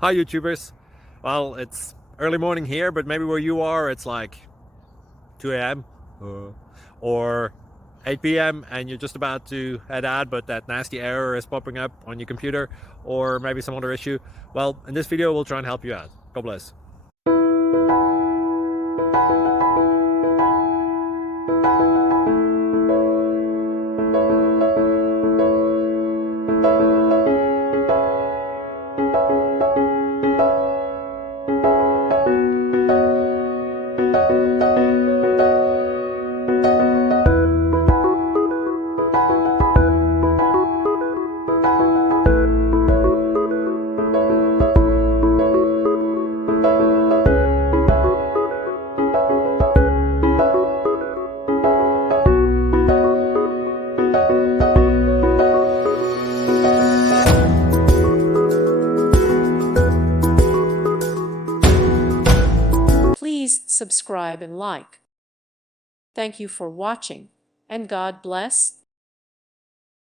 Hi YouTubers. Well, it's early morning here, but maybe where you are it's like 2 a.m. Or 8 p.m. and you're just about to head out, but that nasty error is popping up on your computer, or maybe some other issue. Well, in this video we'll try and help you out. God bless. Please subscribe and like. Thank you for watching, and God bless.